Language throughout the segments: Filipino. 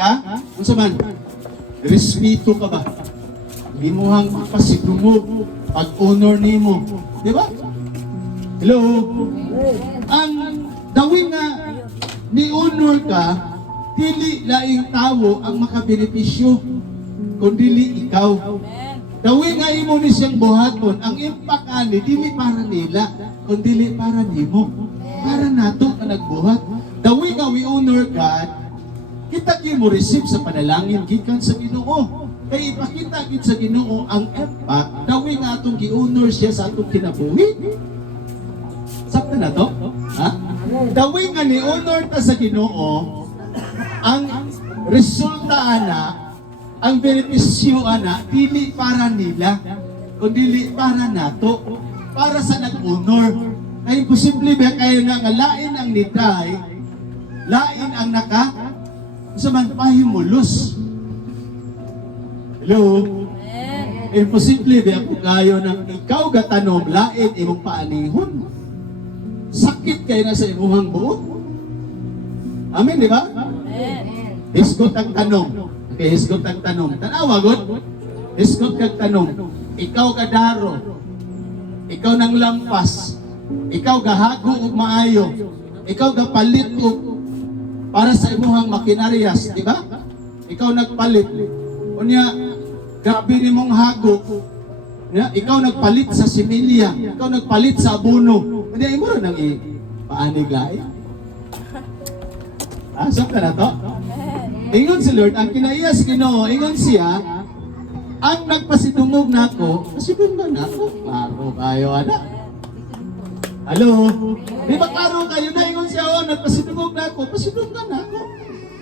ka, unsa man? Respeto ka ba? Imuhang pasidungog, pag-honor nimo, di ba? Hello? Ang dawin nga ni-honor ka, dili laing tao ang makabenepisyo, kundi ikaw. Dawin nga imo ni siyang buhaton, ang impact ani, dili para nila, kundi para nimo. Para nato na nagbuhat. Dawin nga we honor God, kita mo receive sa panalangin gikan sa Ginoo. Kaya ipakita gid sa Ginoo ang impact, dawin nga atong gi-honor siya sa atong kinabuhi. Sakto na to? Ha? Dawin nga ni-honor ta sa Ginoo, ang resulta ana, ang benepisyo ana, dili para nila, kundi para nato, para sa nag-honor. Ay imposible ba kayo nga lain ang nitay, lain ang sa man pahimulos. Hello? Imposible ba kung kayo nang ikaw gatanom, lain imong paanihon. Sakit kayo na sa imuhang buot. Amen, di ba? Hisgot ang tanong. Okay, hisgot ang tanong. Tanawa, God? Hisgot kang tanong. Ikaw kadaro. Ikaw nang lampas. Ikaw gahago ug maayo. Ikaw gapalit ug para sa imuhang makinaryas, di ba? Ikaw nagpalit. Unya, grabe nimong hago. Ikaw nagpalit sa similya. Ikaw nagpalit sa abono. Unya, imo rin ang paanig lain. Asap ka na to? Ingon si Lord, ang kinaiya si Ginoo, ingon siya, ang nagpasidungog nako, pasidunggan nako. Klaro kayo, anak. Hello? Di ba klaro kayo na ingon siya, oh, nagpasidungog nako, pasidunggan nako.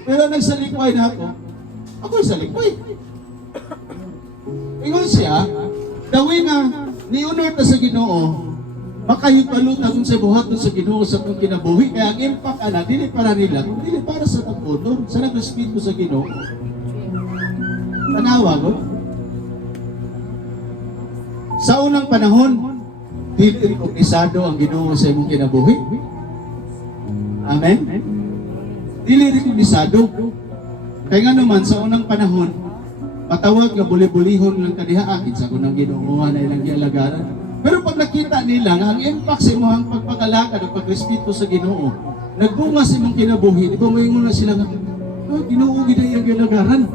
Pero nagsalikway nako, ako'y salikway. Ingon siya, dawin na ni-honor ta sa Ginoo, makahipalot akong sa buhat sa Ginoo sa kong kinabuhi. Kaya ang impact ana, dili para nila, dili para sa pag-honor, sa nag-respeto sa Ginoo. Tanawa ko. Sa unang panahon, dili recognizado ang Ginoo sa imong kinabuhi. Amen? Dili recognizado. Kaya nga naman, sa unang panahon, matawag nga buli-bulihon lang kadihaakit sa kunang Ginoo na ilang gialagaran. Pero pag nakita nila nga ang impact sa imong pagpakalakad o pagrespeto sa Ginoo, nagbunga sa imong kinabuhi, di ba moingon na sila nga, Ginoo gid ang ginagaran.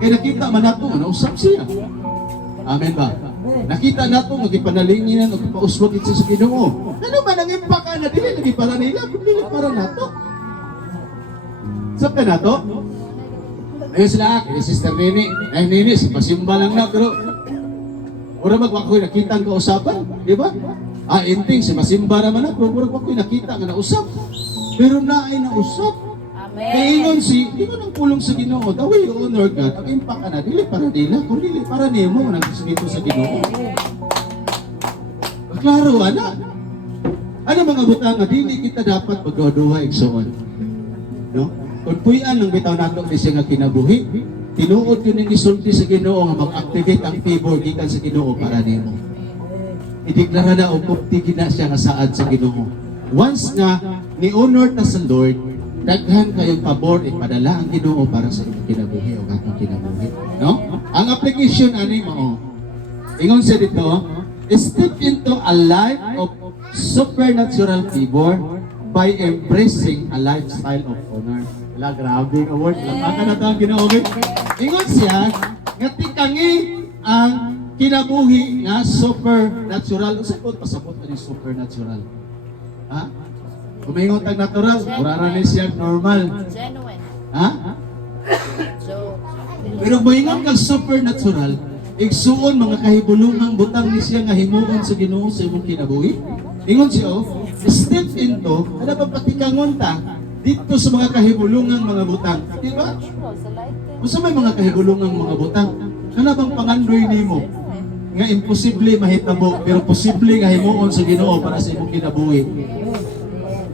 Kaya nakita man nato nga nausap siya. Amen ba? Nakita nato nga gipanalinginan o gipauswag gid siya sa Ginoo. Ano man ang impact na dili lagi para nila, kundi para nato. Sa nato? Ayun sila, kaya Sister Nini, ay Nini, si pasimba lang na, pero mura magwakoy nakita ang kausapan, di ba? Inting, si masimba naman na, pero mura magwakoy nakita nga nausap. Pero na ay nausap. Amen. Kaya ingon si, di ba nang pulong sa Ginoo, the way you honor God, ang impact ka na, dili para nila, kung dili para nimo, nagsispito sa Ginoo. Klaro, ana. Ano mga butang nga, dili kita dapat magduha igsoon. No? Kung puyan lang bitaw nato di siya nga kinabuhi, tinuod yun yung isulti sa Ginoo nga mag-activate ang favor gikan sa Ginoo para nimo. Ideklara na o kupti gina siya nga saad sa Ginoo. Once nga ni-honor ta sa Lord, daghan kayong pabor ipadala ang Ginoo para sa inyong kinabuhi o atong kinabuhi. No? Ang application ani mo, ingon siya dito, step into a life of supernatural favor by embracing a lifestyle of honor. Wala, grabe ang award. Lamaka na ito ang Ginoo. Ingon siya, nga tikangi ang kinabuhi nga supernatural. Usapot, pasapot na yung supernatural. Ha? Kumingon tag natural, urara na siya normal. Genuine. Ha? So, Pero moingon kag supernatural, igsuon mga kahibulungang butang ni siya nga himuon sa Ginoo sa imong kinabuhi. Ingon siya, step into, ano ba patikangon ta? Dito sa mga kahibulungang mga butang. Di ba? Kung sa may mga kahibulungang mga butang, ano bang pangandoy nimo? Nga imposible mahitabo, pero posible nga himuon sa Ginoo para sa imong kinabuhi.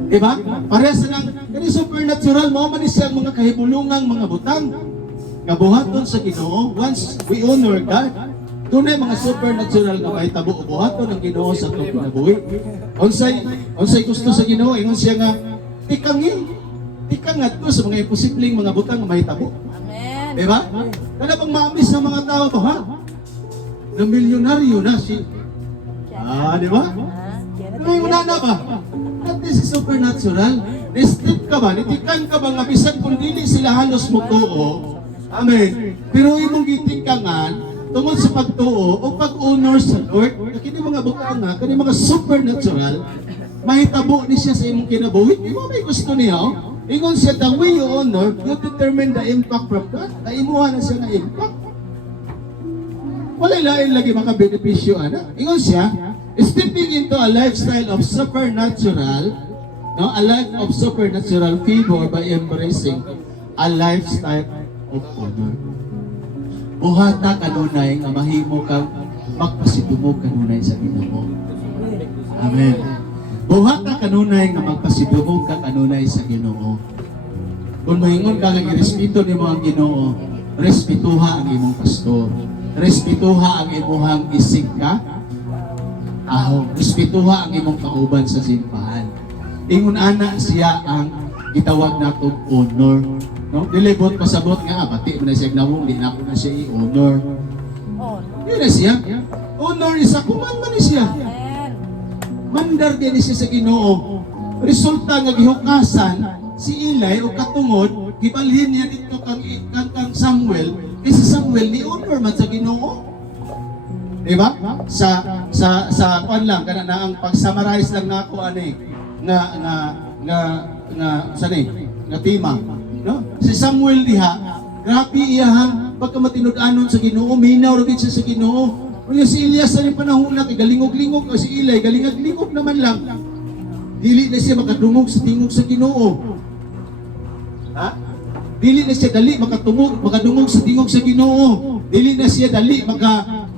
Di ba? Parehas na lang, kani supernatural, mo man siyang mga kahibulungang mga butang. Kabuhaton sa Ginoo, once we honor God, tunay mga supernatural nga mahitabo o buhaton ng Ginoo sa atong kinabuhi. Unsay gusto sa Ginoo, ingon siya nga, tikang nga to sa mga imposibleng mga butang nga mahitabo. Amen. Di ba? Kada pang mamis ng mga tao ba, ha? Na milyonaryo na si... di ba? Ngayon na ba? At this is supernatural. Nestip ka ba? Nitikan ka ba nga bisan kung dili sila halos mo tuo? Amen. Pero imong gitikangan tungod sa pagtuo o pag-honor sa Lord, kini mga butanga, kini mga supernatural, mahitabo ni siya sa imong kinabuhi. Di ba may gusto niya? Ingon siya, the way you honor, you determine the impact from God. Naimuha na siya na impact. Wala lain lagi makabenepisyo, ana. Ingon siya, stepping into a lifestyle of supernatural, a life of supernatural favor by embracing a lifestyle of honor. Buhata kanunay nga mahimo kang magpasidumog kanunay sa Ginoo. Amen. Buhata kanunay nga magpasidumog ka kanunay sa Ginoo. Kung moingon ka nga girespeto nimo ang Ginoo, respetuha ang imong pastor. Respetuha ang imong isigka. Respetuha ang imong kauban sa simbahan. Ingon ana siya ang gitawag natong honor. No? Dilibot pasabot nga, pati mo na siya gnawong, di na ako na siya i-honor. Yun na siya. Honor isa, kuman man siya. Mandar din siya sa Ginoo. Resulta nga gihukasan, si Eli o katungod, gibalhin niya dito kang Samuel, si Samuel ni honor man sa Ginoo. Diba? Sa kuan lang, kana na ang pag-summarize lang nako ani nga tema. No? Si Samuel diha, grabe iya ha, pagka matinud-anon sa Ginoo, minaw ra gid siya sa Ginoo. Unya si Elias sa panahon na galingog-lingog o si Eli galingag-lingog naman lang. Dili na siya makadungog sa tingog sa Ginoo. Ha? Dili na siya dali makadungog sa tingog sa Ginoo. Dili na siya dali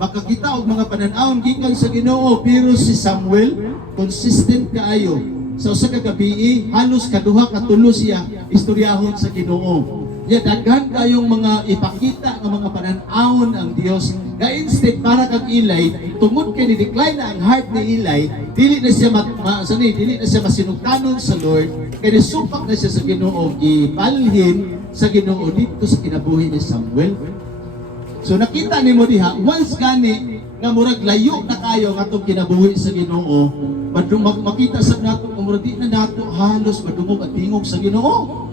makakita og mga panan-awon gikan sa Ginoo. Pero si Samuel consistent kaayo. Sa usa ka gabi, halos kaduha ka tulo siya istoryahon sa Ginoo. Ya daghan kayong mga ipakita ng mga panan-awon ang Dios. Na instead para kag Eli, tungod kay ni-decline na ang heart ni Eli, dili na siya dili na siya masinugtanon sa Lord, kay supak na siya sa Ginoo, gibalhin sa Ginoo dito sa kinabuhi ni Samuel. So nakita nimo diha, once gani nga murag layo na kayo nga itong kinabuhi sa Ginoo, makita sa nato nga murag di na nato halos madungog at tingog sa Ginoo.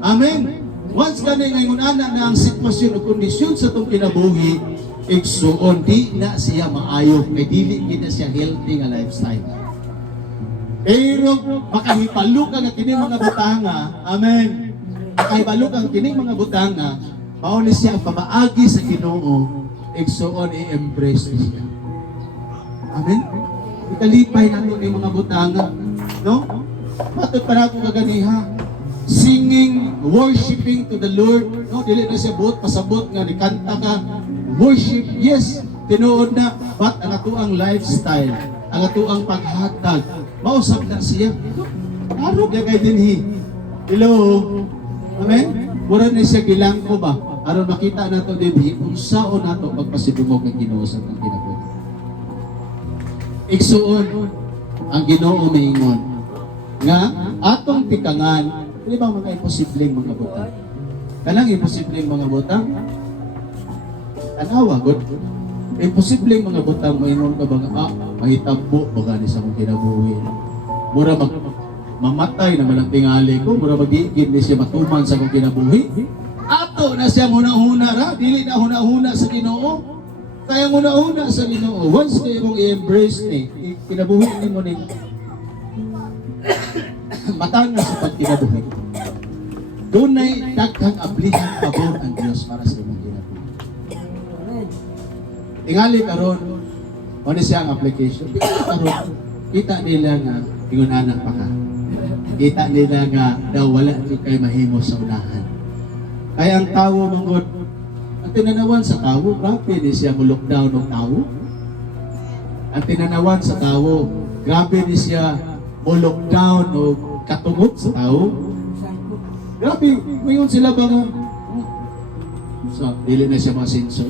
Amen. Once gani ngayon ana na ang sitwasyon o kondisyon sa itong kinabuhi, igsuon di na siya maayo, kay dili gid na siya healthy nga lifestyle. Pero makahipalo ka nga kini mga butanga. Amen. Makahipalo ka nga kini mga butanga, mao ni siya ang pamaagi sa Ginoo, igsuon i-embrace niya. Amen. Ikalipay nato ni mga butanga, no? Matod para ko kaganiha. Singing, worshiping to the Lord, no? Dili na siya buot pasabot nga nikanta ka. Worship, yes, tinuod na, but ang atuang lifestyle, ang atuang paghatag, mausap na siya. Arog na kay dinhi. Hello? Amen? Mura na siya gilangko ba? Aron makita nato dinhi kung sao nato pagpasidumog ang Ginoo sa atong kinabuhi. Igsuon ang Ginoo maingon nga atong tikangan, di ba mga imposibleng mga butang? Kanang imposibleng mga butang? Tanawa, good. Imposibleng mga butang, maingon ka ba nga, mahitabo ba gani sa mong kinabuhi? Mura mamatay na malang tingali ko, mura magiging ni siya matuman sa mong kinabuhi. Ato na siya huna-huna ra, dili na huna-huna sa Ginoo. Kaya huna-huna sa Ginoo. Once kayo mong i-embrace ni, kinabuhi ni mo ni matanga sa pagkinabuhi. Dunay daghang ablihan pabor ang Dios para sa imong kinabuhi. Tingali karon, ano siya ang application? Kita nila nga ingunanan pa ka. Kita nila nga daw wala kay mahimo sa unahan. Kaya ang tao mangod, ang tinanawan sa tao, grabe ni siya mo lockdown ng tao. Ang tinanawan sa tao, grabe ni siya mo lockdown o katungod sa tao. Grabe, ngayon sila ba nga? So, dili na siya masinso.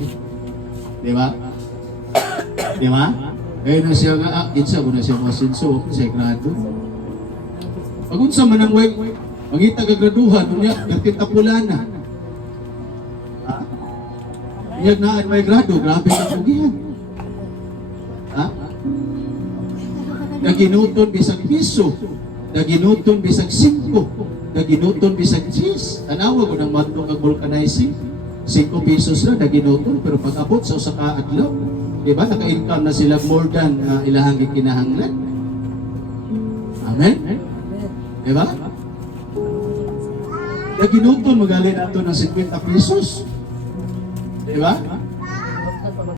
Di ba? Di ba? Ngayon na siya nga, kinsa mo na siya masinso, siya grado. Pag-unsa man ang way, mangita kagraduhan, unya, nagtitapula na. Iyag na may grado, grabe ka pugihan. Ha? Naginuton bisag piso, naginuton bisag 5, naginuton bisag 10. Tanawa ko ng madto kag vulcanizing. 5 pesos na naginuton, pero pag abot sa usa ka adlaw, di ba, naka-income na sila more than ilahang gikinahanglan. Amen? Di ba? Naginuton, magalin nato ng 50 pesos. Di ba?